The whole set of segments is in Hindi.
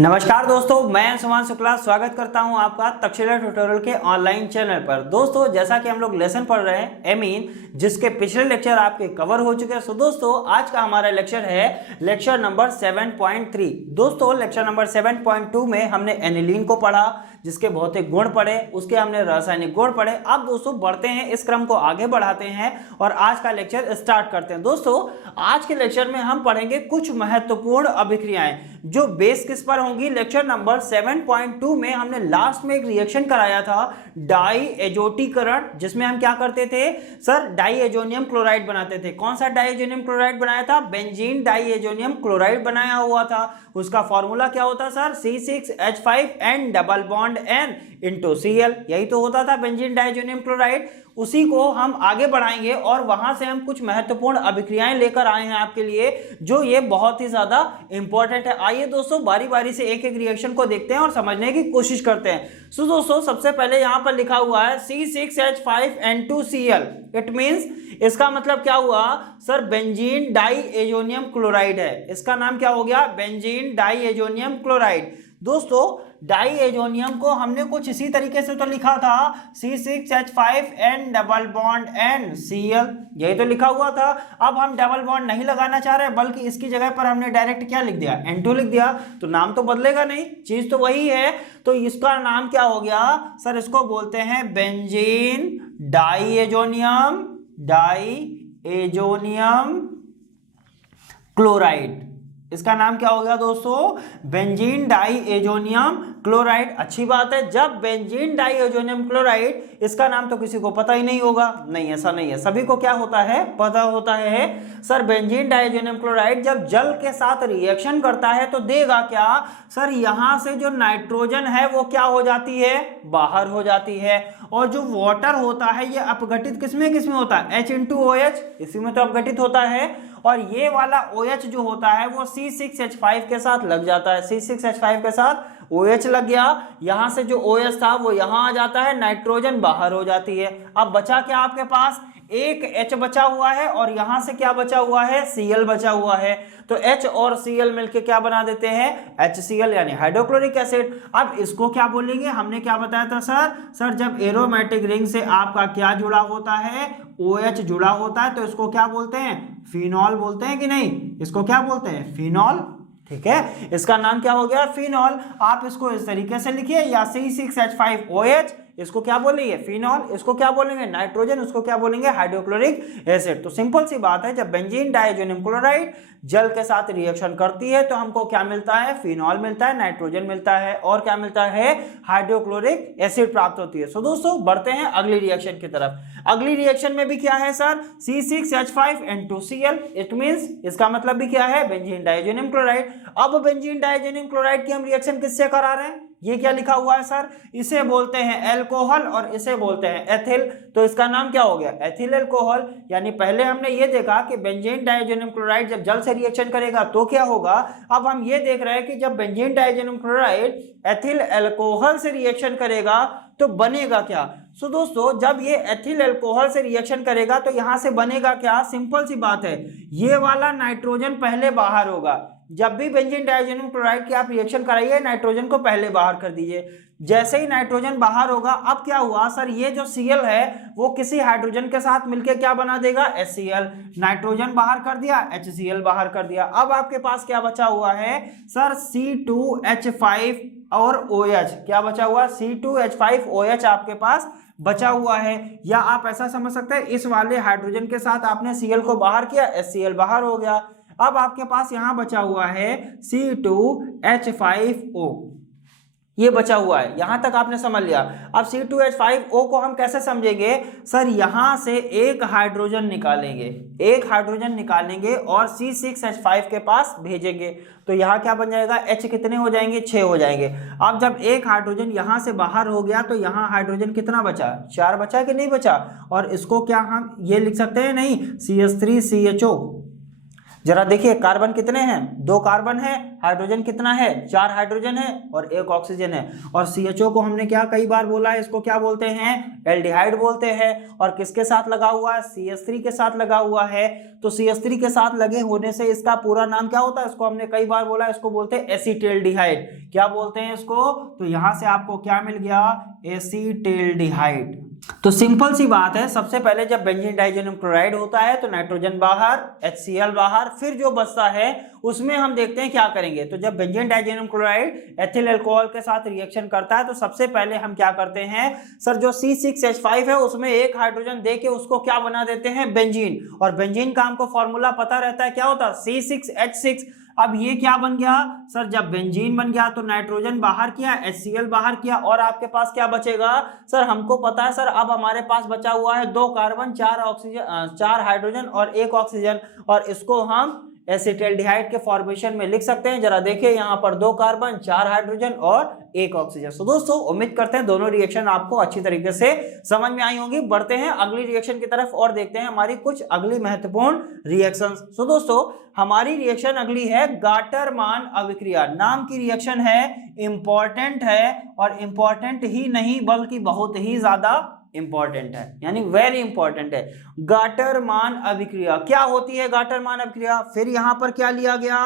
नमस्कार दोस्तों, मैं सुमान शुक्ला स्वागत करता हूं आपका तक्षशिला ट्यूटोरियल के ऑनलाइन चैनल पर। दोस्तों, जैसा कि हम लोग लेसन पढ़ रहे हैं एमीन, जिसके पिछले लेक्चर आपके कवर हो चुके हैं। सो दोस्तों, आज का हमारा लेक्चर है लेक्चर नंबर 7.3। दोस्तों, लेक्चर नंबर 7.2 में हमने एनिलीन को पढ़ा, जिसके भौतिक गुण पढ़े, उसके हमने रासायनिक गुण पढ़े। अब दोस्तों बढ़ते हैं, इस क्रम को आगे बढ़ाते हैं और आज का लेक्चर स्टार्ट करते हैं। दोस्तों, आज के लेक्चर में हम पढ़ेंगे कुछ महत्वपूर्ण अभिक्रियाएं जो बेस किस पर होंगी। लेक्चर नंबर 7.2 में हमने लास्ट में एक रिएक्शन कराया था डाई एजोटीकरण, जिसमें हम क्या करते थे सर, डाई एजोनियम क्लोराइड बनाते थे। कौन सा डाई एजोनियम क्लोराइड बनाया था? बेंजीन डाई एजोनियम क्लोराइड बनाया हुआ था। उसका फॉर्मूला क्या होता sir? C6H5N double bond N into Cl। यही तो होता था बेंजीन डाइजोनियम क्लोराइड। उसी को हम आगे बढ़ाएंगे और वहां से हम कुछ महत्वपूर्ण अभिक्रियाएं लेकर आए हैं आपके लिए, जो ये बहुत ही ज्यादा इंपॉर्टेंट है। आइए दोस्तों, बारी बारी से एक एक रिएक्शन को देखते हैं और समझने की कोशिश करते हैं। सो दोस्तों, सबसे पहले यहां पर लिखा हुआ है C6H5N2Cl। इट मींस, इसका मतलब क्या हुआ sir? Benzene diazonium chloride है। इसका नाम क्या हो गया? Benzene diazonium chloride. दोस्तों, डाई एजोनियम को हमने कुछ इसी तरीके से तो लिखा था, C6H5N double bond N Cl, यही तो लिखा हुआ था। अब हम डबल बॉन्ड नहीं लगाना चाह रहे, बल्कि इसकी जगह पर हमने डायरेक्ट क्या लिख दिया? N2 लिख दिया। तो नाम तो बदलेगा नहीं, चीज तो वही है। तो इसका नाम क्या हो गया सर? इसको बोलते हैं बेंजीन डाई एजोनियम क्लोराइड। इसका नाम क्या हो गया दोस्तों? Benzene diazonium chloride. अच्छी बात है। जब बेंजीन डाई एजोनियम क्लोराइड, इसका नाम तो किसी को पता ही नहीं होगा। नहीं, ऐसा नहीं है, सभी को क्या होता है? पता होता है sir. Benzene diazonium chloride जब जल के साथ रिएक्शन करता है तो देगा क्या सर? यहां से जो नाइट्रोजन है वो क्या हो जाती है? बाहर हो जाती है। और जो वाटर होता है ये अपघटित किसमें होता है? H इंटू OH, इसी में तो अपघटित होता है। और ये वाला OH जो होता है वो C6H5 के साथ लग जाता है। C6H5 के साथ OH लग गया, यहां से जो OH था वो यहां आ जाता है, नाइट्रोजन बाहर हो जाती है। अब बचा क्या आपके पास? एक H बचा हुआ है और यहां से क्या बचा हुआ है? Cl बचा हुआ है। तो H और Cl मिलके क्या बना देते हैं? HCl, यानी हाइड्रोक्लोरिक एसिड। अब इसको क्या बोलेंगे? हमने क्या बताया था सर, जब एरोमेटिक रिंग से आपका क्या जुड़ा होता है? OH जुड़ा होता है, तो इसको क्या बोलते हैं? फिनॉल बोलते हैं कि नहीं? इसको क्या बोलते हैं? फिनॉल। ठीक है, इसका नाम क्या हो गया? फिनॉल। आप इसको इस तरीके से लिखिए, या C6H5OH, इसको क्या बोलेंगे? फिनॉल। इसको क्या बोलेंगे? नाइट्रोजन। उसको क्या बोलेंगे? Hydrochloric acid. तो सिंपल सी बात है, जब बेंजीन डाइएजोनियम क्लोराइड जल के साथ रिएक्शन करती है तो हमको क्या मिलता है? फिनॉल मिलता है, नाइट्रोजन मिलता है, और क्या मिलता है? हाइड्रोक्लोरिक एसिड प्राप्त होती है। सो दोस्तों, बढ़ते हैं अगली रिएक्शन की तरफ। अगली रिएक्शन में भी क्या है सर? C6H5N2Cl। इट मींस, इसका मतलब भी क्या है? Benzene diazonium chloride. अब बेंजीन डाइएजोनियम क्लोराइड की हम रिएक्शन किससे करा रहे हैं? ये क्या लिखा हुआ है सर? इसे बोलते हैं एल्कोहल और इसे बोलते हैं एथिल। तो इसका नाम क्या हो गया? Ethyl alcohol. यानी पहले हमने ये देखा कि बेंजीन डाइएजोनियम क्लोराइड जब जल से रिएक्शन करेगा तो क्या होगा। अब हम ये देख रहे हैं कि जब benzene diazonium chloride ethyl alcohol से रिएक्शन करेगा तो बनेगा क्या। सो दोस्तों, जब ये एथिल अल्कोहल से रिएक्शन करेगा तो यहां से बनेगा क्या? सिंपल सी बात है, ये वाला नाइट्रोजन पहले बाहर होगा। जब भी बेंजीन डाइएजोनियम क्लोराइड की आप रिएक्शन कराइए, नाइट्रोजन को पहले बाहर कर दीजिए। जैसे ही नाइट्रोजन बाहर होगा, अब क्या हुआ सर? ये जो Cl है वो किसी हाइड्रोजन के साथ मिलकर क्या बना देगा? HCl। नाइट्रोजन बाहर कर दिया, HCl बाहर कर दिया। अब आपके पास क्या बचा हुआ है सर? C2H5 और OH। क्या बचा हुआ? C2H5OH आपके पास बचा हुआ है। या आप ऐसा समझ सकते हैं, इस वाले हाइड्रोजन के साथ आपने Cl को बाहर किया, HCl बाहर हो गया। अब आपके पास यहां बचा हुआ है C2H5O, ये बचा हुआ है। यहां तक आपने समझ लिया। अब C2H5O को हम कैसे समझेंगे सर? यहां से एक हाइड्रोजन निकालेंगे और C6H5 के पास भेजेंगे। तो यहां क्या बन जाएगा? H कितने हो जाएंगे? 6 हो जाएंगे। अब जब एक हाइड्रोजन यहां से बाहर हो गया तो यहां हाइड्रोजन कितना बचा? 4 बचा कि नहीं बचा? और इसको क्या हम ये लिख सकते हैं? नहीं, CH3CHO। जरा देखिए कार्बन कितने हैं, 2 कार्बन है, हाइड्रोजन कितना है, 4 हाइड्रोजन है और 1 ऑक्सीजन है। और CHO को हमने क्या कई बार बोला है, इसको क्या बोलते हैं, एल्डिहाइड बोलते हैं। और किसके साथ लगा हुआ है, CH3 के साथ लगा हुआ है। तो CH3 के साथ लगे होने से इसका पूरा नाम क्या होता है, इसको हमने कई बार बोला, इसको बोलते हैं एसीटेल्डिहाइड। क्या बोलते हैं इसको, तो यहां से आपको क्या मिल गया, एसीटेल्डिहाइड। तो सिंपल सी बात है, सबसे पहले जब बेंजीन डाइजेनियम क्लोराइड होता है तो नाइट्रोजन बाहर, HCl बाहर, फिर जो बचता है उसमें हम देखते हैं क्या करेंगे। तो जब बेंजीन डाइजेनियम क्लोराइड एथिल अल्कोहल के साथ रिएक्शन करता है तो सबसे पहले हम क्या करते हैं सर, जो C6H5 है उसमें एक हाइड्रोजन दे के उसको क्या बना देते हैं, बेंजीन। और बेंजीन का हमको फॉर्मूला पता रहता है, क्या होता है, C6H6। अब ये क्या बन गया सर, जब बेंजीन बन गया तो नाइट्रोजन बाहर किया, HCl बाहर किया, और आपके पास क्या बचेगा सर, हमको पता है सर, अब हमारे पास बचा हुआ है 2 कार्बन, 4 ऑक्सीजन, 4 हाइड्रोजन और 1 ऑक्सीजन, और इसको हम एसिटाल्डिहाइड के फॉर्मेशन में लिख सकते हैं। जरा देखिए यहाँ पर 2 कार्बन, 4 हाइड्रोजन और 1 ऑक्सीजन। तो दोस्तों उम्मीद करते हैं दोनों रिएक्शन आपको अच्छी तरीके से समझ में आई होंगी। बढ़ते हैं अगली रिएक्शन की तरफ और देखते हैं हमारी कुछ अगली महत्वपूर्ण रिएक्शंस। तो दोस्तों हमारी रिएक्शन अगली है गाटरमान अभिक्रिया नाम की रिएक्शन है। इंपॉर्टेंट है, और इंपॉर्टेंट ही नहीं बल्कि बहुत ही ज्यादा इंपॉर्टेंट है, यानी वेरी इंपॉर्टेंट है। गाटरमान अभिक्रिया क्या होती है, गाटरमान अभिक्रिया, फिर यहां पर क्या लिया गया,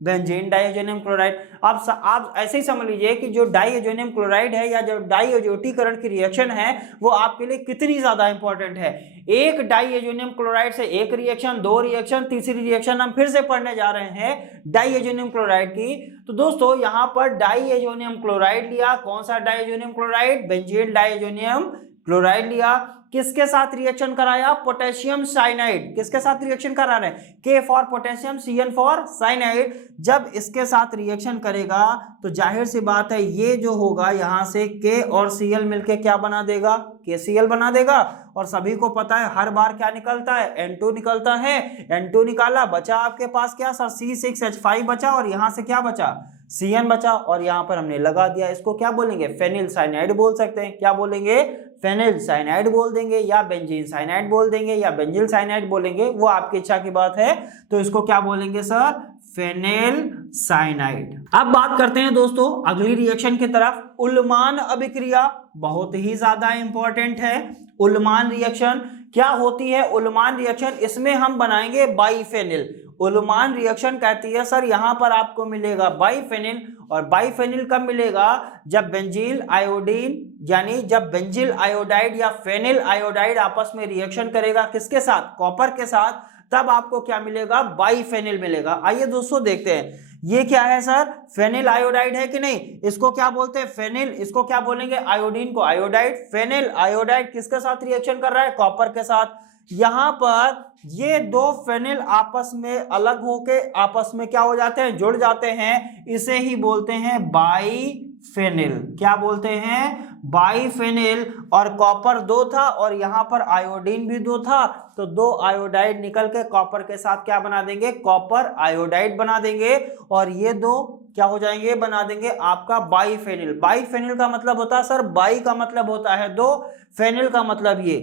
बेंजीन डाइअजोनियम क्लोराइड। आप ऐसे ही समझ लीजिए कि जो डाइअजोनियम क्लोराइड है या जो डाइअजोटीकरण की रिएक्शन है वो आपके लिए कितनी ज्यादा इंपॉर्टेंट है। एक डाइअजोनियम क्लोराइड से एक रिएक्शन, 2 रिएक्शन, तीसरी रिएक्शन हम फिर से पढ़ने जा रहे हैं डाइअजोनियम क्लोराइड की। तो दोस्तों यहां पर डाइअजोनियम क्लोराइड लिया, कौन सा डाइअजोनियम क्लोराइड, बेंजीन डाइअजोनियम क्लोराइड लिया, किसके साथ रिएक्शन कराया, पोटेशियम साइनाइड। किसके साथ रिएक्शन करा रहे हैं, K for potassium, CN for cyanide. जब इसके साथ रिएक्शन करेगा तो जाहिर सी बात है ये जो होगा यहां से K और Cl मिलके क्या बना देगा, KCl बना देगा। और सभी को पता है हर बार क्या निकलता है, N2 निकलता है। N2 निकाला, बचा आपके पास क्या सर, C6H5 बचा, और यहां से क्या बचा, CN बचा, और यहां पर हमने लगा दिया। इसको क्या बोलेंगे, फेनिल साइनाइड बोल सकते हैं। क्या बोलेंगे, फेनिल साइनाइड बोल देंगे, या बेंजीन साइनाइड बोल देंगे, या बेंजिल साइनाइड बोलेंगे, वो आपकी इच्छा की बात है। तो इसको क्या बोलेंगे सर, फेनिल साइनाइड। अब बात करते हैं दोस्तों अगली रिएक्शन की तरफ, उल्मान अभिक्रिया। बहुत ही ज्यादा इंपॉर्टेंट है उल्मान रिएक्शन। क्या होती है उल्मान रिएक्शन, इसमें हम बनाएंगे बाइफेनिल। उल्मान रिएक्शन कहती है सर यहां पर आपको मिलेगा बाइफेनिल, और बाइफेनिल कब मिलेगा, जब बेंजील आयोडीन, यानी जब बेंजिल आयोडाइड या फेनिल आयोडाइड आपस में रिएक्शन करेगा, किसके साथ, कॉपर के साथ, तब आपको क्या मिलेगा, बाइफेनिल मिलेगा। आइए दोस्तों देखते हैं ये क्या है सर, फेनिल आयोडाइड है कि नहीं, इसको क्या बोलते हैं, फेनिल। इसको क्या बोलेंगे, आयोडीन को आयोडाइड। फेनिल आयोडाइड किसके साथ रिएक्शन कर रहा है, कॉपर के साथ। यहां पर ये 2 फेनिल आपस में अलग होके आपस में क्या हो जाते हैं, जुड़ जाते हैं। इसे ही बोलते हैं बाइफेनिल। क्या बोलते हैं, बाइफेनिल। और कॉपर 2 था और यहां पर आयोडीन भी 2 था, तो 2 आयोडाइड निकल के कॉपर के साथ क्या बना देंगे, कॉपर आयोडाइड बना देंगे, और ये 2 क्या हो जाएंगे, बना देंगे आपका बाइफेनिल। बाइफेनिल का मतलब होता है सर, बाई का मतलब होता है 2, फेनिल का मतलब ये,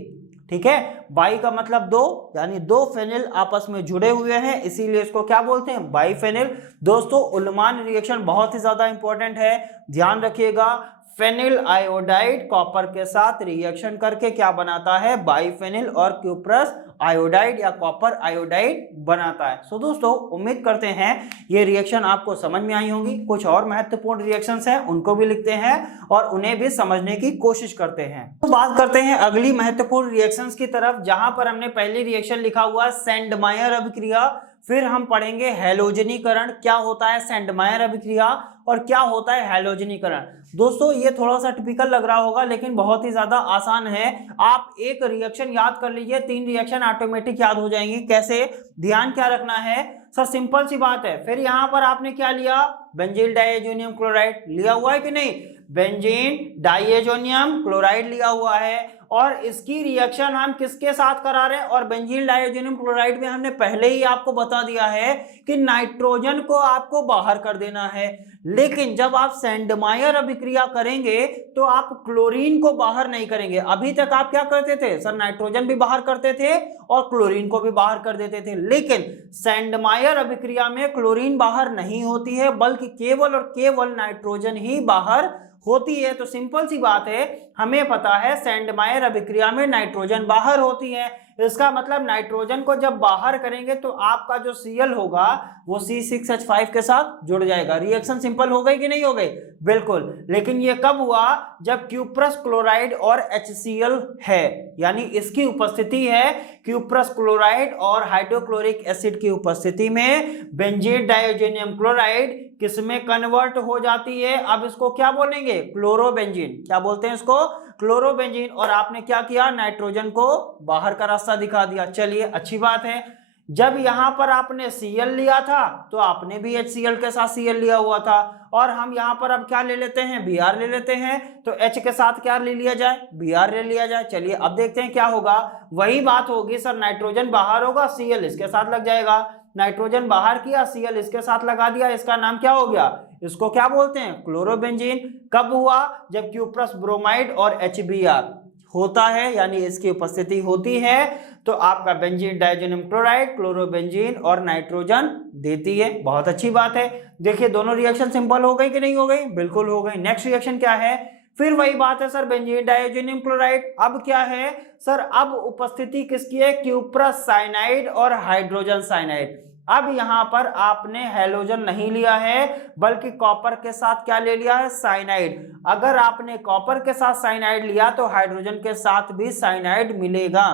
ठीक है, बाई का मतलब 2, यानी 2 फेनिल आपस में जुड़े हुए हैं, इसीलिए इसको क्या बोलते हैं, बाइफेनिल। दोस्तों उल्मान रिएक्शन बहुत ही ज्यादा इंपॉर्टेंट है, ध्यान रखिएगा। फेनिल आयोडाइड कॉपर के साथ रिएक्शन करके क्या बनाता है, बाइफेनिल, और क्यूप्रस आयोडाइड या कॉपर आयोडाइड बनाता है। सो दोस्तों उम्मीद करते हैं ये रिएक्शन आपको समझ में आई होंगी। कुछ और महत्वपूर्ण रिएक्शंस हैं उनको भी लिखते हैं और उन्हें भी समझने की कोशिश करते हैं। तो बात करते हैं अगली महत्वपूर्ण रिएक्शंस की तरफ, जहां पर हमने पहली रिएक्शन लिखा हुआ सेंडमायर अभिक्रिया, फिर हम पढ़ेंगे हैलोजनीकरण। क्या होता है सेंडमायर अभिक्रिया और क्या होता है हैलोजनीकरण। दोस्तों ये थोड़ा सा टिपिकल लग रहा होगा लेकिन बहुत ही ज्यादा आसान है। आप एक रिएक्शन याद कर लीजिए, 3 रिएक्शन ऑटोमेटिक याद हो जाएंगी। कैसे, ध्यान क्या रखना है सर, सिंपल सी बात है। फिर यहां पर आपने क्या लिया, बेंजीन डाइएजोनियम क्लोराइड लिया हुआ है कि नहीं, बेंजीन डाइएजोनियम क्लोराइड लिया हुआ है, और इसकी रिएक्शन हम किसके साथ करा रहे हैं, और बेंजीन डाइअमोनियम क्लोराइड में हमने पहले ही आपको बता दिया है कि नाइट्रोजन को आपको बाहर कर देना है। लेकिन जब आप सेंडमायर अभिक्रिया करेंगे तो आप क्लोरीन को बाहर नहीं करेंगे। अभी तक आप क्या करते थे सर, नाइट्रोजन भी बाहर करते थे और क्लोरीन को भी बाहर कर देते थे, लेकिन सेंडमायर अभिक्रिया में क्लोरीन बाहर नहीं होती है, बल्कि केवल और केवल नाइट्रोजन ही बाहर होती है। तो सिंपल सी बात है, हमें पता है सेंडमायर अभिक्रिया में नाइट्रोजन बाहर होती है। इसका मतलब नाइट्रोजन को जब बाहर करेंगे तो आपका जो Cl होगा वो C6H5 के साथ जुड़ जाएगा। रिएक्शन सिंपल हो गई कि नहीं हो गई? बिल्कुल। लेकिन ये कब हुआ, जब क्यूप्रस क्लोराइड और HCl है, यानी इसकी उपस्थिति है, क्यूप्रस क्लोराइड और हाइड्रोक्लोरिक एसिड की उपस्थिति में बेंजीन डाइअमोनियम क्लोराइड किसमें कन्वर्ट हो जाती है। अब इसको क्या बोलेंगे, क्लोरोबेंजीन। क्या बोलते हैं इसको, क्लोरोबेंजीन। और आपने क्या किया, नाइट्रोजन को बाहर का रास्ता दिखा दिया। चलिए अच्छी बात है। जब यहां पर आपने Cl लिया था तो आपने भी HCl के साथ Cl लिया हुआ था, और हम यहां पर अब क्या ले लेते हैं, Br ले लेते हैं। तो H के साथ क्या ले लिया जाए, Br ले लिया जाए। चलिए अब देखते हैं क्या होगा। वही बात होगी सर, नाइट्रोजन बाहर होगा, Cl इसके साथ लग जाएगा। नाइट्रोजन बाहर किया, Cl इसके साथ लगा दिया, इसका नाम क्या हो गया, इसको क्या बोलते हैं, क्लोरोबेंजीन। कब हुआ, जब क्यूप्रस ब्रोमाइड और HBr होता है, यानी इसकी उपस्थिति होती है, तो आपका बेंजीन डाइअमोनियम क्लोराइड क्लोरोबेंजीन और नाइट्रोजन देती है। बहुत अच्छी बात है। देखिए दोनों रिएक्शन सिंपल हो गई कि नहीं हो गई? बिल्कुल हो गई। नेक्स्ट रिएक्शन क्या है, फिर वही बात है सर, बेंजीन डाइअमोनियम क्लोराइड। अब क्या है सर, अब उपस्थिति किसकी है, क्यूप्रस साइनाइड और हाइड्रोजन साइनाइड। अब यहां पर आपने हैलोजन नहीं लिया है, बल्कि कॉपर के साथ क्या ले लिया है, साइनाइड। अगर आपने कॉपर के साथ साइनाइड लिया तो हाइड्रोजन के साथ भी साइनाइड मिलेगा।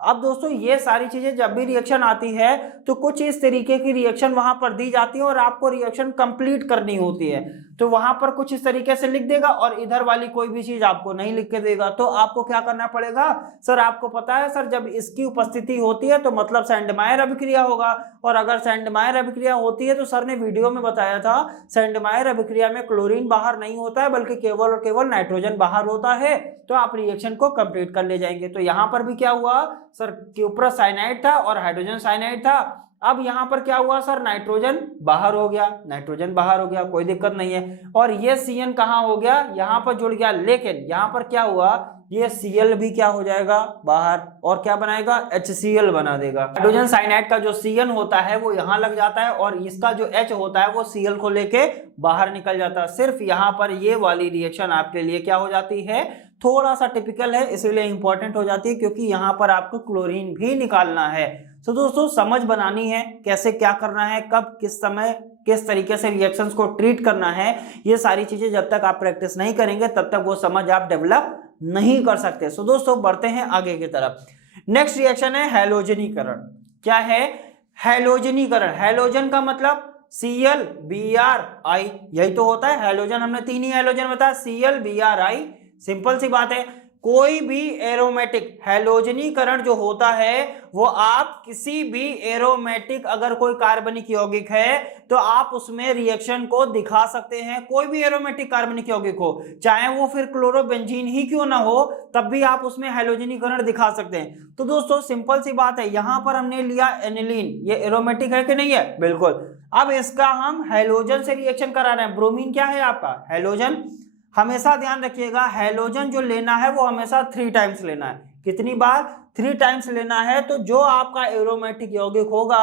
अब दोस्तों ये सारी चीजें जब भी रिएक्शन आती है तो कुछ इस तरीके की रिएक्शन वहां पर दी जाती है और आपको रिएक्शन कंप्लीट करनी होती है। तो वहां पर कुछ इस तरीके से लिख देगा और इधर वाली कोई भी चीज आपको नहीं लिख के देगा। तो आपको क्या करना पड़ेगा सर, आपको पता है सर, जब इसकी उपस्थिति होती है तो मतलब सेंडमायर अभिक्रिया होगा, और अगर सेंडमायर अभिक्रिया होती है तो सर ने वीडियो में बताया था, सेंडमायर अभिक्रिया में क्लोरीन बाहर नहीं होता है, बल्कि केवल और केवल नाइट्रोजन बाहर होता है। तो आप रिएक्शन को कंप्लीट कर ले जाएंगे। तो यहाँ पर भी क्या हुआ सर, क्यूप्रस साइनाइड था और हाइड्रोजन साइनाइड था। अब यहां पर क्या हुआ सर, नाइट्रोजन बाहर हो गया, नाइट्रोजन बाहर हो गया, कोई दिक्कत नहीं है। और ये Cn कहां हो गया, यहां पर जुड़ गया। लेकिन यहां पर क्या हुआ, ये Cl भी क्या हो जाएगा बाहर, और क्या बनाएगा, HCl बना देगा। हाइड्रोजन साइनाइड का जो Cn होता है वो यहां लग जाता है, और इसका जो H होता है वो Cl को लेके बाहर निकल जाता है। सिर्फ यहां पर ये वाली रिएक्शन आपके लिए क्या हो जाती है, थोड़ा सा टिपिकल है, इसलिए इंपॉर्टेंट हो जाती है, क्योंकि यहां पर आपको क्लोरीन भी निकालना है। तो दोस्तों समझ बनानी है, कैसे क्या करना है, कब किस समय किस तरीके से रिएक्शंस को ट्रीट करना है। ये सारी चीजें जब तक आप प्रैक्टिस नहीं करेंगे तब तक वो समझ आप डेवलप नहीं कर सकते। सो दोस्तों बढ़ते हैं आगे की तरफ। नेक्स्ट रिएक्शन है हैलोजनीकरण। क्या है, हैलोजनीकरण। हैलोजन का मतलब Cl Br I, यही तो होता है हैलोजन। हमने तीन ही हैलोजन बताया, Cl Br I। सिंपल सी बात है, कोई भी एरोमेटिक हैलोजनीकरण जो होता है वो आप किसी भी एरोमेटिक, अगर कोई कार्बनिक यौगिक है तो आप उसमें रिएक्शन को दिखा सकते हैं। कोई भी एरोमेटिक कार्बनिक यौगिक हो, चाहे वो फिर क्लोरोबेंजीन ही क्यों ना हो, तब भी आप उसमें हैलोजनीकरण दिखा सकते हैं। तो दोस्तों सिंपल सी बात है, यहां पर हमने लिया एनिलीन, ये एरोमेटिक है कि नहीं है, बिल्कुल। अब इसका हम हैलोजन से रिएक्शन करा रहे हैं। ब्रोमीन क्या है आपका, हैलोजन। हमेशा ध्यान रखिएगा, हैलोजन जो लेना है वो हमेशा 3 टाइम्स लेना है। कितनी बार, 3 टाइम्स लेना है। तो जो आपका एरोमेटिक यौगिक होगा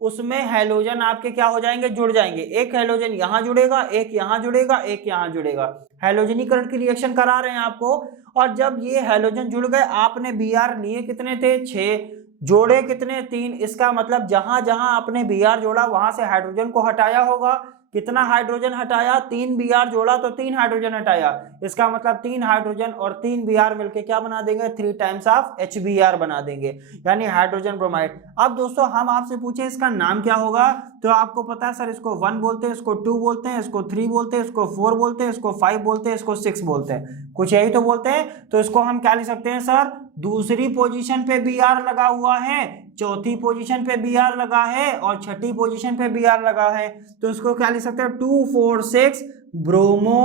उसमें हैलोजन आपके क्या हो जाएंगे, जुड़ जाएंगे। एक हैलोजन यहां जुड़ेगा, एक यहां जुड़ेगा, एक यहां जुड़ेगा। हैलोजनीकरण की रिएक्शन करा रहे हैं आपको। और जब ये हैलोजन जुड़ गए, आपने Br लिए कितने थे, 6, जोड़े कितने, 3। इसका मतलब जहां जहां आपने Br जोड़ा वहां से हाइड्रोजन को हटाया होगा। कितना हाइड्रोजन हटाया, 3 Br जोड़ा तो 3 हाइड्रोजन हटाया। इसका मतलब 3 हाइड्रोजन और 3 Br मिलके क्या बना देंगे, 3 टाइम्स ऑफ HBr बना देंगे, यानी हाइड्रोजन ब्रोमाइड। अब दोस्तों हम आपसे पूछे इसका नाम क्या होगा, तो आपको पता है सर, इसको 1 बोलते हैं, इसको 2 बोलते हैं, इसको 3 बोलते हैं, इसको 4 बोलते हैं, इसको 5 बोलते हैं, इसको 6 बोलते हैं। कुछ यही तो बोलते हैं। तो इसको हम क्या लिख सकते हैं सर, दूसरी पोजीशन पे Br लगा हुआ है, चौथी पोजीशन पे Br लगा है और छठी पोजीशन पे Br लगा है। तो इसको क्या लिख सकते हैं, 2,4,6 ब्रोमो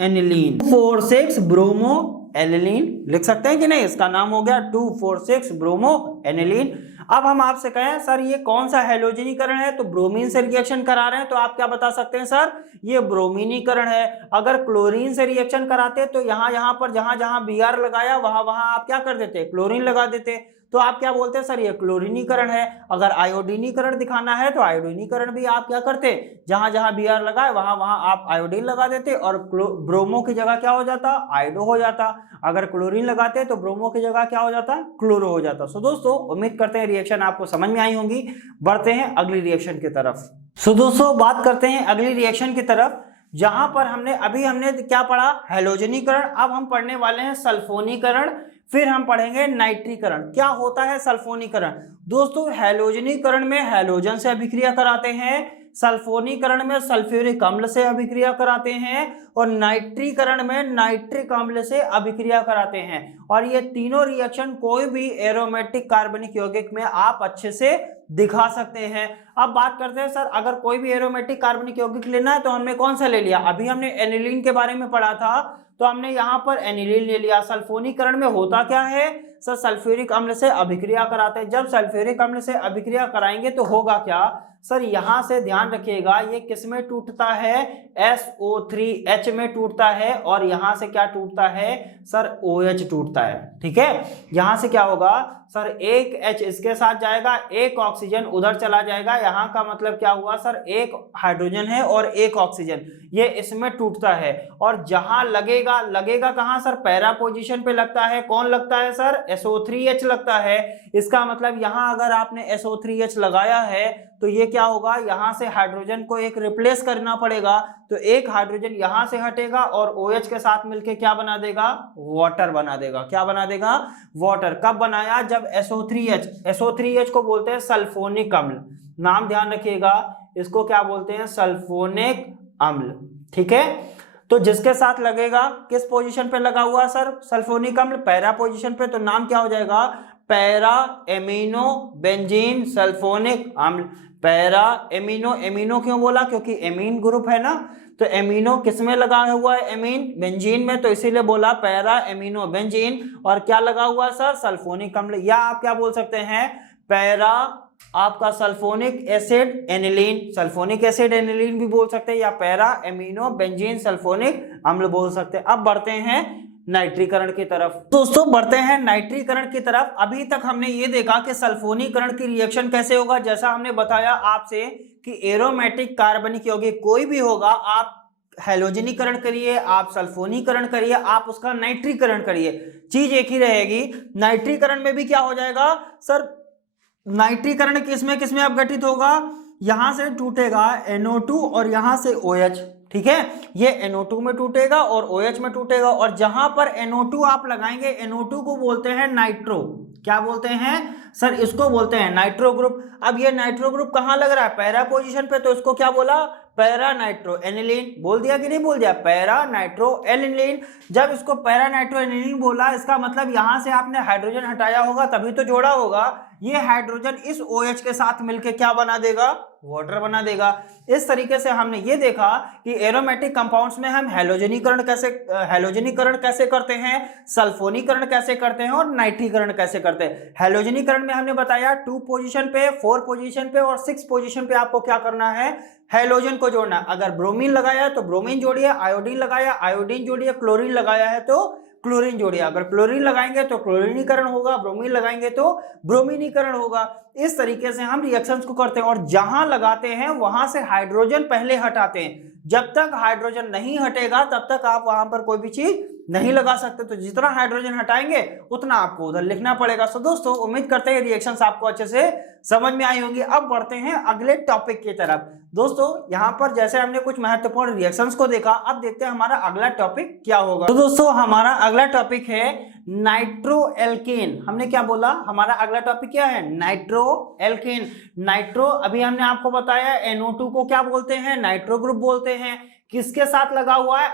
एनिलीन, 2,4,6 ब्रोमो एनिलीन लिख सकते हैं कि नहीं, इसका नाम हो गया 2,4,6 ब्रोमो एनिलीन। अब हम आपसे कहें सर ये कौन सा हैलोजनीकरण है, तो ब्रोमीन से रिएक्शन करा रहे हैं, तो आप क्या बता सकते हैं सर, ये ब्रोमीनीकरण है। अगर क्लोरीन से रिएक्शन कराते तो यहाँ पर जहां जहां Br लगाया वहां वहां आप क्या कर देते, क्लोरीन लगा देते, तो आप क्या बोलते हैं सर ये क्लोरीनीकरण है। अगर आयोडीनीकरण दिखाना है तो आयोडीनीकरण भी आप क्या करते, जहां जहां Br लगा है वहां वहां आप आयोडीन लगा देते और ब्रोमो की जगह क्या हो जाता, आयोडो हो जाता। अगर क्लोरीन लगाते तो ब्रोमो की जगह क्या हो जाता, क्लोरो हो जाता। सो दोस्तों उम्मीद करते हैं रिएक्शन आपको समझ में आई होंगी। बढ़ते हैं अगली रिएक्शन की तरफ। सो दोस्तों बात करते हैं अगली रिएक्शन की तरफ, जहां पर हमने क्या पढ़ा, हैलोजनीकरण। अब हम पढ़ने वाले हैं सल्फोनीकरण, फिर हम पढ़ेंगे नाइट्रीकरण। क्या होता है सल्फोनीकरण? दोस्तों हैलोजनीकरण में हैलोजन से अभिक्रिया कराते हैं, सल्फोनीकरण में सल्फ्यूरिक अम्ल से अभिक्रिया कराते हैं और नाइट्रीकरण में नाइट्रिक अम्ल से अभिक्रिया कराते हैं। और ये तीनों रिएक्शन कोई भी एरोमेटिक कार्बनिक यौगिक में आप अच्छे से दिखा सकते हैं। अब बात करते हैं सर अगर कोई भी एरोमेटिक कार्बनिक यौगिक लेना है तो हमने कौन सा ले लिया, अभी हमने एनिलीन के बारे में पढ़ा था तो हमने यहाँ पर एनिलीन ले लिया। सल्फोनीकरण में होता क्या है सर, सल्फ्यूरिक अम्ल से अभिक्रिया कराते हैं। जब सल्फ्यूरिक अम्ल से अभिक्रिया कराएंगे तो होगा क्या सर, यहां से ध्यान रखिएगा ये किस में टूटता है, SO3H में टूटता है और यहां से क्या टूटता है सर, OH टूटता है। ठीक है, यहां से क्या होगा सर, एक H इसके साथ जाएगा, एक ऑक्सीजन उधर चला जाएगा। यहां का मतलब क्या हुआ सर, एक हाइड्रोजन है और एक ऑक्सीजन, ये इसमें टूटता है। और जहां लगेगा कहां सर, पैरा पोजीशन पे लगता है। कौन लगता है सर, SO3H लगता है। इसका मतलब यहां अगर आपने SO3H लगाया है तो ये क्या होगा, यहां से हाइड्रोजन को एक रिप्लेस करना पड़ेगा, तो एक हाइड्रोजन यहां से हटेगा और OH के साथ मिलके क्या बना देगा, वाटर बना देगा। क्या बना देगा, वाटर। कब बनाया, जब SO3H को बोलते हैं सल्फोनिक अम्ल, नाम ध्यान रखिएगा, इसको क्या बोलते हैं, सल्फोनिक अम्ल। ठीक है, तो जिसके साथ लगेगा, किस पोजीशन पे लगा हुआ सर, सल्फोनिक अम्ल पैरा पोजीशन पे, तो नाम क्या हो जाएगा, पैरा एमिनो बेंजीन सल्फोनिक अम्ल। पैरा एमिनो, एमिनो क्यों बोला, क्योंकि एमीन ग्रुप है ना, तो एमिनो किस में लगा हुआ है, एमीन बेंजीन में, तो इसीलिए बोला पैरा एमिनो बेंजीन। और क्या लगा हुआ सर, सल्फोनिक अम्ल, या आप क्या बोल सकते हैं, पैरा आपका sulphonic acid aniline, sulphonic acid aniline भी बोल सकते हैं, या पैरा एमिनो बेंजीन सल्फोनिक अम्ल बोल सकते हैं। अब बढ़ते हैं नाइट्रीकरण की तरफ। दोस्तों बढ़ते हैं नाइट्रीकरण की तरफ। अभी तक हमने ये देखा कि सल्फोनीकरण की रिएक्शन कैसे होगा, जैसा हमने बताया आपसे कि एरोमेटिक कार्बनिक यौगिक कोई भी होगा, आप हैलोजनीकरण करिए, आप सल्फोनीकरण करिए, आप उसका नाइट्रीकरण करिए, चीज एक ही रहेगी। नाइट्रीकरण में भी क्या हो जाएगा सर, नाइट्रीकरण किसमें अपघटित होगा, यहां से टूटेगा NO2 और यहां से OH। ठीक है, ये NO2 में टूटेगा और OH में टूटेगा, और जहां पर NO2 आप लगाएंगे, NO2 को बोलते हैं नाइट्रो। क्या बोलते हैं सर, इसको बोलते हैं नाइट्रो ग्रुप। अब ये नाइट्रो ग्रुप कहां लग रहा है, पैरा पोजीशन पे, तो इसको क्या बोला, पैरा नाइट्रो एनिलीन। बोल दिया कि नहीं बोल दिया, पैरा नाइट्रो एनिलीन। जब इसको पैरा नाइट्रो एनिलीन बोला, इसका मतलब यहां से आपने हाइड्रोजन हटाया होगा तभी तो जोड़ा होगा। ये हाइड्रोजन इस OH के साथ मिलके क्या बना देगा, वाटर बना देगा। इस तरीके से हमने ये देखा कि एरोमेटिक कंपाउंड्स में हम हैलोजनीकरण कैसे करते हैं, सल्फोनीकरण कैसे करते हैं और नाइट्रीकरण कैसे करते हैं। हैलोजनीकरण में हमने बताया 2 पोजीशन पे, 4 पोजीशन पे और 6 पोजीशन पे आपको क्या करना है, हैलोजन को जोड़ना। अगर ब्रोमीन लगाया है तो ब्रोमीन जोड़िए, आयोडीन लगाया आयोडीन जोड़िए, क्लोरीन लगाया है तो क्लोरीन जोड़िए। अगर क्लोरीन लगाएंगे तो क्लोरीनीकरण होगा, ब्रोमीन लगाएंगे तो ब्रोमीनीकरण होगा। इस तरीके से हम रिएक्शंस को करते हैं, और जहां लगाते हैं वहां से हाइड्रोजन पहले हटाते हैं। जब तक हाइड्रोजन नहीं हटेगा तब तक आप वहां पर कोई भी चीज नहीं लगा सकते, तो जितना हाइड्रोजन हटाएंगे उतना आपको उधर लिखना पड़ेगा। सो दोस्तों उम्मीद करते हैं रिएक्शंस आपको अच्छे से समझ में आई होंगी। अब बढ़ते हैं अगले टॉपिक की तरफ। दोस्तों यहाँ पर जैसे हमने कुछ महत्वपूर्ण रिएक्शंस को देखा, अब देखते हैं हमारा अगला टॉपिक क्या होगा। तो दोस्तों हमारा अगला टॉपिक है नाइट्रोएल्केन। हमने क्या बोला, हमारा अगला टॉपिक क्या है, नाइट्रोएल्केन। नाइट्रो अभी हमने आपको बताया NO2 को क्या बोलते हैं, नाइट्रो ग्रुप बोलते हैं। किसके साथ लगा हुआ है,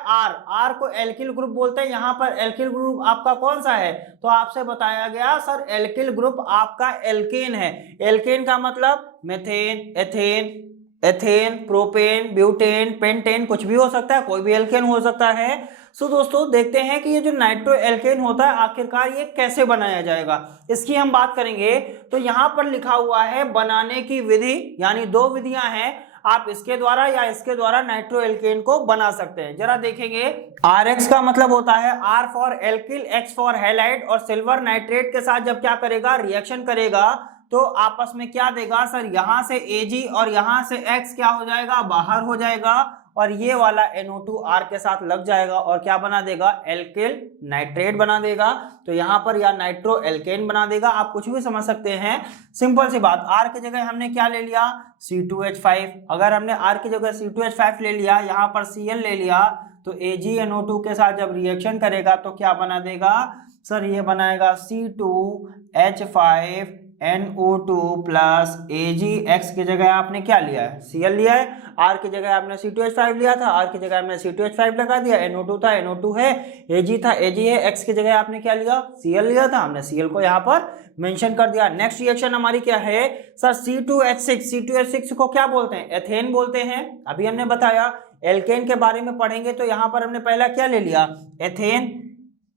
R को एल्किल ग्रुप बोलते हैं। यहाँ पर एल्किल ग्रुप आपका कौन सा है, तो आपसे बताया गया सर एल्किल ग्रुप आपका एल्केन है। एल्केन का मतलब methane, ethane, ethane, propane, butane, pentane, कुछ भी हो सकता है, कोई भी एल्केन हो सकता है। सो दोस्तों देखते हैं कि ये जो नाइट्रो एल्केन होता है आखिरकार ये कैसे बनाया जाएगा, इसकी हम बात करेंगे। तो यहाँ पर लिखा हुआ है बनाने की विधि, यानी दो विधियां हैं, आप इसके द्वारा या इसके द्वारा नाइट्रो एल्केन को बना सकते हैं। जरा देखेंगे, RX का मतलब होता है R for alkyl, X for halide, और सिल्वर नाइट्रेट के साथ जब क्या करेगा, रिएक्शन करेगा तो आपस में क्या देगा सर, यहां से Ag और यहां से X क्या हो जाएगा, बाहर हो जाएगा, और ये वाला NO2 R के साथ लग जाएगा और क्या बना देगा, एल्किल नाइट्रेट बना देगा। तो यहां पर या नाइट्रो एल्केन बना देगा, आप कुछ भी समझ सकते हैं, सिंपल सी बात। R की जगह हमने क्या ले लिया, C2H5, अगर हमने R की जगह C2H5 ले लिया, यहां पर Cl ले लिया, तो AgNO2 के साथ जब रिएक्शन करेगा तो क्या बना देगा सर, ये बनाएगा C2H5NO2 प्लस AgX की जगह आपने क्या लिया है, Cl लिया है, R की जगह आपने C2H5 लिया था, R की जगह आपने C2H5 लगा दिया, NO2 था, NO2 है, Ag था, Ag है, X की जगह आपने क्या लिया, Cl लिया था, हमने Cl को यहाँ पर मेंशन कर दिया। नेक्स्ट रिएक्शन हमारी क्या है सर, C2H6 को क्या बोलते हैं, एथेन बोलते हैं। अभी हमने बताया एल्केन के बारे में पढ़ेंगे, तो यहाँ पर हमने पहला क्या ले लिया, एथेन,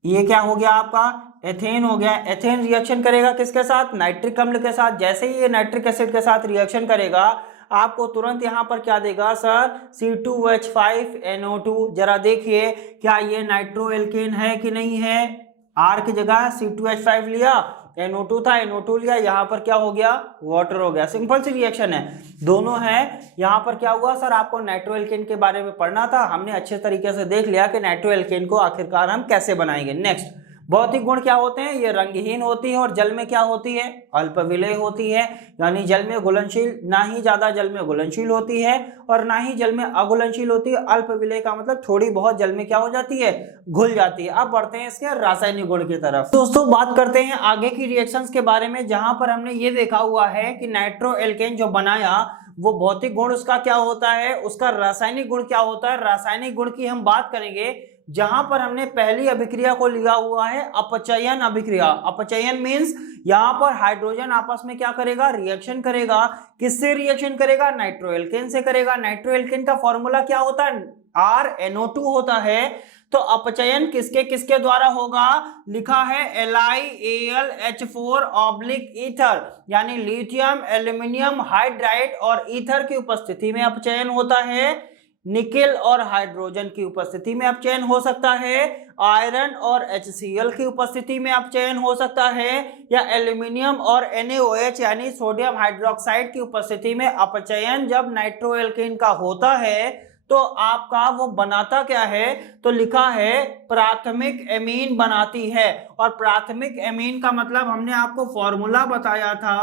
ये क्या हो गया आपका, एथेन हो गया। एथेन रिएक्शन करेगा किसके साथ, नाइट्रिक अम्ल के साथ। जैसे ही ये नाइट्रिक एसिड के साथ रिएक्शन करेगा आपको तुरंत यहाँ पर क्या देगा सर, C2H5NO2। जरा देखिए क्या ये नाइट्रो एल्केन है कि नहीं है, R की जगह C2H5 लिया, NO2 था, NO2 लिया, यहाँ पर क्या हो गया, वाटर हो गया। सिंपल सी रिएक्शन है, दोनों है। यहाँ पर क्या हुआ सर, आपको नाइट्रो एल्केन के बारे में पढ़ना था, हमने अच्छे तरीके से देख लिया कि नाइट्रो एल्केन को आखिरकार हम कैसे बनाएंगे। नेक्स्ट, भौतिक गुण क्या होते हैं, ये रंगहीन होती है और जल में क्या होती है, अल्पविलेय होती है, यानी जल में घुलनशील, ना ही ज्यादा जल में घुलनशील होती है और ना ही जल में अघुलनशील होती है। अल्पविलेय का मतलब थोड़ी बहुत जल में क्या हो जाती है, घुल जाती है। अब बढ़ते हैं इसके रासायनिक गुण की तरफ। दोस्तों बात करते हैं आगे की रिएक्शंस के बारे में, जहां पर हमने ये देखा हुआ है कि नाइट्रो एल्केन जो बनाया वो भौतिक गुण उसका क्या होता है, उसका रासायनिक गुण क्या होता है। रासायनिक गुण की हम बात करेंगे, जहां पर हमने पहली अभिक्रिया को लिया हुआ है अपचयन अभिक्रिया। अपचयन मींस यहां पर हाइड्रोजन आपस में क्या करेगा, रिएक्शन करेगा। किससे रिएक्शन करेगा, नाइट्रो एल्केन से करेगा। नाइट्रो एल्केन का फॉर्मूला क्या होता है, RNO2 होता है। तो अपचयन किसके किसके द्वारा होगा, लिखा है LiAlH4 ऑब्लिक ईथर, यानी लिथियम एल्यूमिनियम हाइड्राइड और ईथर की उपस्थिति में अपचयन होता है। निकेल और हाइड्रोजन की उपस्थिति में अपचयन हो सकता है। आयरन और HCl की उपस्थिति में अपचयन हो सकता है, या एल्यूमिनियम और NaOH यानी सोडियम हाइड्रोक्साइड की उपस्थिति में अपचयन जब नाइट्रो एल्केन का होता है तो आपका वो बनाता क्या है, तो लिखा है प्राथमिक एमीन बनाती है। और प्राथमिक एमीन का मतलब हमने आपको फॉर्मूला बताया था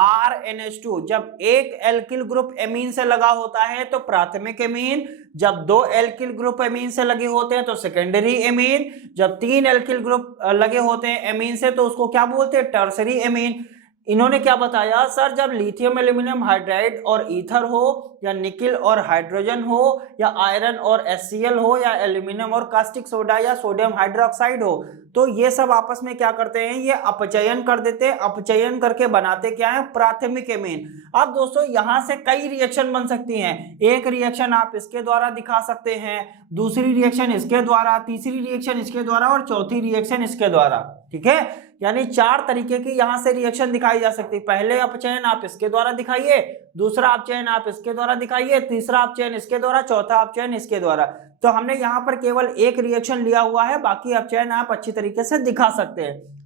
RNH2। जब एक एल्किल ग्रुप एमीन से लगा होता है तो प्राथमिक एमीन, जब दो एल्किल ग्रुप एमीन से लगे होते हैं तो सेकेंडरी एमीन, जब तीन एल्किल ग्रुप लगे होते हैं एमीन से तो उसको क्या बोलते हैं, टर्सरी एमीन। इन्होंने क्या बताया सर, जब लिथियम एल्यूमिनियम हाइड्राइड और ईथर हो, या निकिल और हाइड्रोजन हो, या आयरन और HCl हो, या एल्यूमिनियम और कास्टिक सोडा या सोडियम हाइड्रोक्साइड हो, तो ये सब आपस में क्या करते हैं, ये अपचयन कर देते हैं। अपचयन करके बनाते क्या है, प्राथमिक एमीन। अब दोस्तों यहां से कई रिएक्शन बन सकती हैं। एक रिएक्शन आप इसके द्वारा दिखा सकते हैं, दूसरी रिएक्शन इसके द्वारा, तीसरी रिएक्शन इसके द्वारा और चौथी रिएक्शन इसके द्वारा। ठीक है, यानी चार तरीके की यहां से रिएक्शन दिखाई जा सकती है। पहले अपचयन आप इसके द्वारा दिखाइए, दूसरा अपचयन आप इसके द्वारा दिखाइए, तीसरा अपचयन इसके द्वारा, चौथा अपचयन इसके द्वारा। तो हमने यहाँ पर केवल एक रिएक्शन लिया हुआ है, बाकी अपचयन आप अच्छी तरीके से दिखा सकते हैं।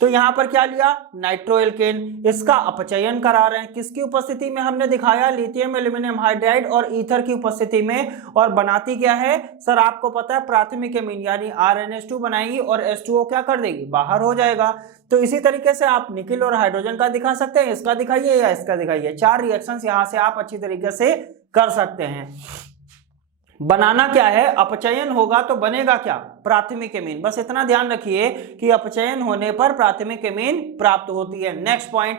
तो यहाँ पर क्या लिया, नाइट्रो एल्केन, इसका अपचयन करा रहे हैं। किसकी उपस्थिति में हमने दिखाया, लिथियम एल्यूमिनियम हाइड्राइड और ईथर की उपस्थिति में। और बनाती क्या है सर, आपको पता है प्राथमिक एमीन, यानी RNH2 बनाएगी और H2O क्या कर देगी, बाहर हो जाएगा। तो इसी तरीके से आप निकिल और हाइड्रोजन का दिखा सकते हैं, इसका दिखाइए या इसका दिखाइए। चार रिएक्शंस यहाँ से आप अच्छी तरीके से कर सकते हैं। बनाना क्या है, अपचयन होगा तो बनेगा क्या, प्राथमिक एमीन। बस इतना ध्यान रखिए कि अपचयन होने पर प्राथमिक एमीन प्राप्त होती है। नेक्स्ट पॉइंट,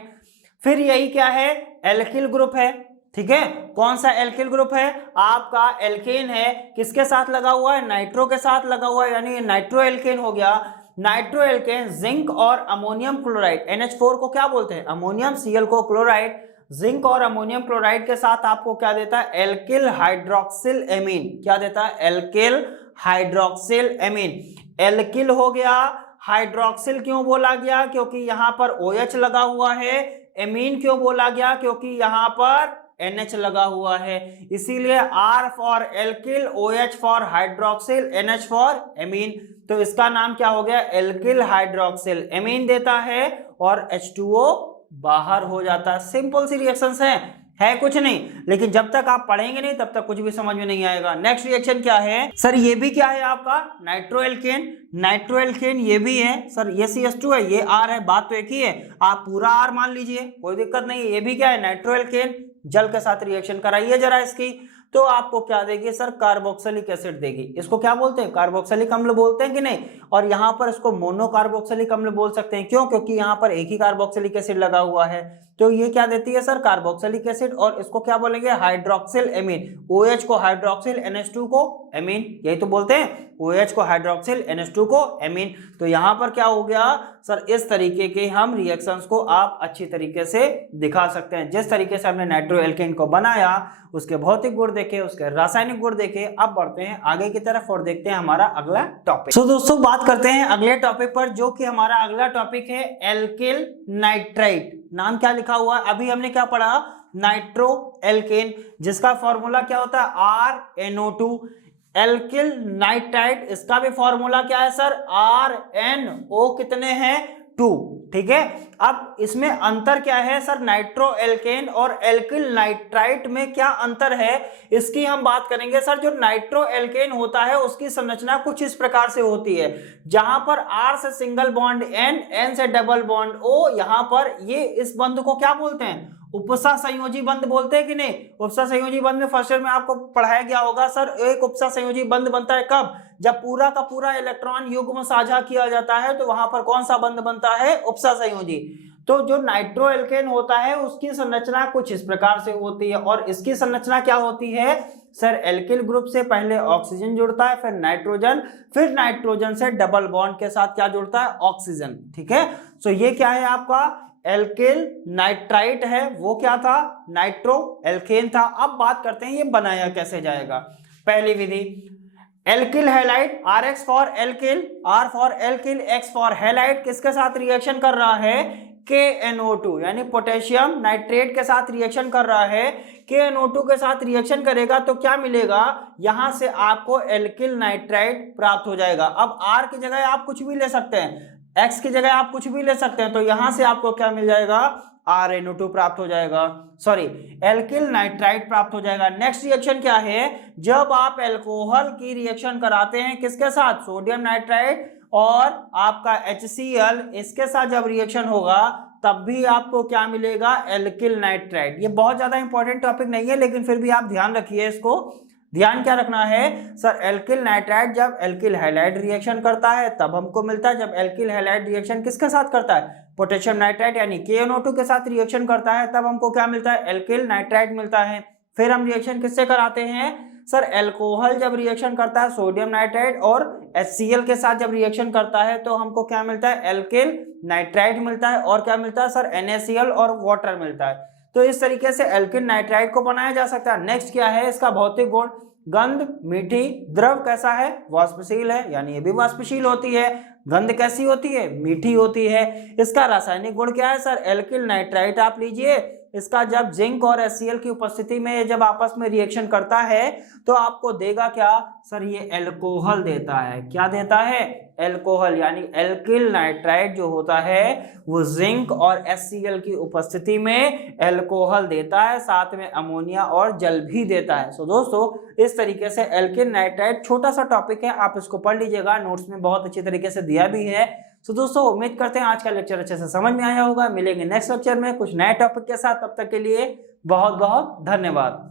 फिर यही क्या है, एल्किल ग्रुप है। ठीक है, कौन सा एल्किल ग्रुप है, आपका एल्केन है, किसके साथ लगा हुआ है, नाइट्रो के साथ लगा हुआ है, यानी नाइट्रो एल्केन हो गया। नाइट्रो एल्केन जिंक और अमोनियम क्लोराइड, NH4 को क्या बोलते हैं, अमोनियम, Cl को क्लोराइड। जिंक और अमोनियम क्लोराइड के साथ आपको क्या देता है, एल्किल हाइड्रोक्सिल एमीन। क्या देता है, एल्किल हाइड्रोक्सिल एमीन। एल्किल हो गया, हाइड्रोक्सिल क्यों बोला गया, क्योंकि यहां पर OH लगा हुआ है। एमीन क्यों बोला गया, क्योंकि यहां पर NH लगा हुआ है, इसीलिए R for alkyl, OH for hydroxyl, NH for amine. तो इसका नाम क्या हो गया, एल्किल हाइड्रोक्सिल एमीन देता है और H2O बाहर हो जाता है। सिंपल सी रिएक्शंस है कुछ नहीं, लेकिन जब तक आप पढ़ेंगे नहीं तब तक कुछ भी समझ में नहीं आएगा। नेक्स्ट रिएक्शन क्या है सर, ये भी क्या है आपका नाइट्रोएल्केन। नाइट्रोएल्केन ये भी है सर, ये CH2 है, ये R है, बात तो एक ही है, आप पूरा R मान लीजिए, कोई दिक्कत नहीं है। ये भी क्या है, नाइट्रोएल्केन। जल के साथ रिएक्शन कराइए जरा इसकी, तो आपको क्या देगी सर, कार्बोक्सिलिक एसिड देगी। इसको क्या बोलते हैं, कार्बोक्सिलिक अम्ल बोलते हैं कि नहीं, और यहाँ पर इसको मोनोकार्बोक्सिलिक अम्ल बोल सकते हैं। क्यों, क्योंकि यहाँ पर एक ही कार्बोक्सिलिक एसिड लगा हुआ है। तो ये क्या देती है सर, कार्बोक्सिलिक एसिड, और इसको क्या बोलेंगे, हाइड्रोक्सिल एमीन। OH को हाइड्रोक्सिल, NH2 को एमीन, यही तो बोलते हैं, OH को हाइड्रोक्सिल, NH2 को एमीन। तो यहाँ पर क्या हो गया सर, इस तरीके के हम रिएक्शंस को आप अच्छी तरीके से दिखा सकते हैं। जिस तरीके से हमने नाइट्रोएल्केन को बनाया, उसके भौतिक गुण देखे, उसके रासायनिक गुण देखे। अब बढ़ते हैं आगे की तरफ और देखते हैं हमारा अगला टॉपिक। तो दोस्तों बात करते हैं अगले टॉपिक पर, जो कि हमारा अगला टॉपिक है एल्किल नाइट्राइट। नाम क्या लिखा हुआ है, अभी हमने क्या पढ़ा, नाइट्रोएल्केन, जिसका फॉर्मूला क्या होता है, RNO2। एल्किल नाइट्राइट, इसका भी फॉर्मूला क्या है सर, RNO कितने हैं, 2। ठीक है, अब इसमें अंतर क्या है सर, नाइट्रोएल्केन और एल्किल नाइट्राइट में क्या अंतर है, इसकी हम बात करेंगे सर। जो नाइट्रोएल्केन होता है उसकी संरचना कुछ इस प्रकार से होती है, जहां पर R से सिंगल बॉन्ड N से डबल बॉन्ड O, यहां पर ये इस बंध को क्या बोलते हैं, उपसा संयोजी बंध बोलते हैं कि नहीं। उपसा संयोजी बंध में फर्स्ट ईयर में आपको पढ़ाया गया होगा सर, एक उपसा संयोजी बंध बनता है कब, जब पूरा का पूरा इलेक्ट्रॉन युग्म साझा किया जाता है, तो वहां पर कौन सा बंध बनता है, उपसा संयोजी। तो जो नाइट्रोएल्केन होता है उसकी संरचना कुछ इस प्रकार से होती है, और इसकी संरचना क्या होती है सर, एल्किल ग्रुप से पहले ऑक्सीजन जुड़ता है, फिर नाइट्रोजन से डबल बॉन्ड के साथ क्या जुड़ता है, ऑक्सीजन। ठीक है, तो ये क्या है आपका एल्किल नाइट्राइट है, वो क्या था, नाइट्रोएल्केन था। अब बात करते हैं ये बनाया कैसे जाएगा। पहली विधि, alkyl halide, RX for alkyl, R for alkyl, X for halide, किसके साथ रिएक्शन कर रहा है, KNO2 यानी पोटेशियम नाइट्रेट के साथ रिएक्शन कर रहा है। KNO2 के साथ रिएक्शन करेगा तो क्या मिलेगा, यहां से आपको एल्किल नाइट्राइट प्राप्त हो जाएगा। अब R की जगह आप कुछ भी ले सकते हैं, X की जगह आप कुछ भी ले सकते हैं, तो यहां से आपको क्या मिल जाएगा, RNO2 प्राप्त हो जाएगा, सॉरी एल्किल नाइट्राइट प्राप्त हो जाएगा। नेक्स्ट रिएक्शन क्या है, जब आप एल्कोहल की रिएक्शन कराते हैं किसके साथ, सोडियम नाइट्राइट और आपका HCl, इसके साथ जब रिएक्शन होगा तब भी आपको क्या मिलेगा, एल्किल नाइट्राइट। ये बहुत ज्यादा इंपॉर्टेंट टॉपिक नहीं है, लेकिन फिर भी आप ध्यान रखिए इसको। ध्यान क्या रखना है सर, एल्किल नाइट्राइट जब एल्किल हैलाइड रिएक्शन करता है तब हमको मिलता है, जब एल्किल हैलाइड रिएक्शन किसके साथ करता है, पोटेशियम नाइट्राइट यानी KNO2 के साथ रिएक्शन करता है, तब हमको क्या मिलता है, एल्किल नाइट्राइट मिलता है। फिर हम रिएक्शन किससे कराते हैं सर, एल्कोहल जब रिएक्शन करता है सोडियम नाइट्राइट और HCl के साथ जब रिएक्शन करता है तो हमको क्या मिलता है, एल्किल नाइट्राइट मिलता है, और क्या मिलता है सर, NaCl और वाटर मिलता है। तो इस तरीके से एल्किल नाइट्राइट को बनाया जा सकता है। नेक्स्ट क्या है, इसका भौतिक गुण, गंध मीठी, द्रव कैसा है, वाष्पशील है, यानी ये भी वाष्पशील होती है। गंध कैसी होती है, मीठी होती है। इसका रासायनिक गुण क्या है सर, एल्किल नाइट्राइट आप लीजिए, इसका जब जिंक और HCl की उपस्थिति में जब आपस में रिएक्शन करता है तो आपको देगा क्या सर, ये एल्कोहल देता है। क्या देता है, एल्कोहल, यानी एल्किल नाइट्राइट जो होता है वो जिंक और HCl की उपस्थिति में एल्कोहल देता है, साथ में अमोनिया और जल भी देता है। सो दोस्तों इस तरीके से एल्किल नाइट्राइट छोटा सा टॉपिक है, आप इसको पढ़ लीजिएगा, नोट्स में बहुत अच्छी तरीके से दिया भी है। तो दोस्तों उम्मीद करते हैं आज का लेक्चर अच्छे से समझ में आया होगा। मिलेंगे नेक्स्ट लेक्चर में कुछ नए टॉपिक के साथ, तब तक के लिए बहुत बहुत धन्यवाद।